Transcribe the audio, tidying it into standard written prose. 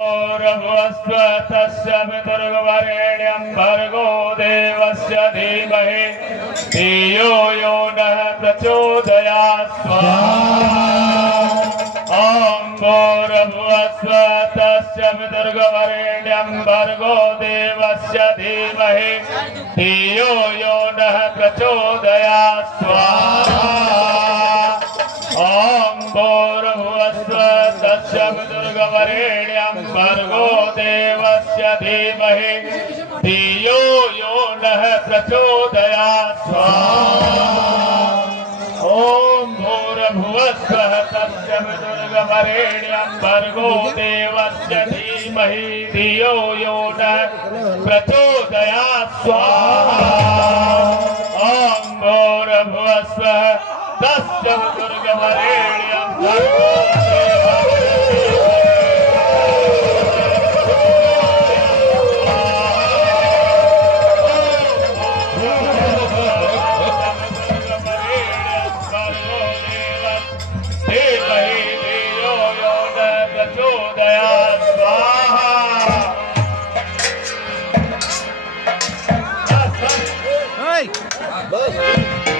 भूर्भुवस्व तस्य पितुर्वरेण्यं भर्गो देवस्य धीमहि धियो यो नः प्रचोदयात् स्वाहा। ॐ भूर्भुवस्व तस्य पितुर्वरेण्यं भर्गो देवस्य धीमहि धियो यो नः प्रचोदयात् स्वाहा। ॐ भूर्भुवस्व तस्य पितुर्वरेण्यं भर्गो देवस्य धीमहि धियो यो नः प्रचोदयात् स्वाहा। ॐ भूर्भुवस्वः तस्य पितुर्वरेण्यं भर्गो देवस्य धीमहि धियो यो नः प्रचोदयात् स्वाहा। ॐ भूर्भुवस्वः तस्य पितुर्वरेण्यं भर्गो Hey!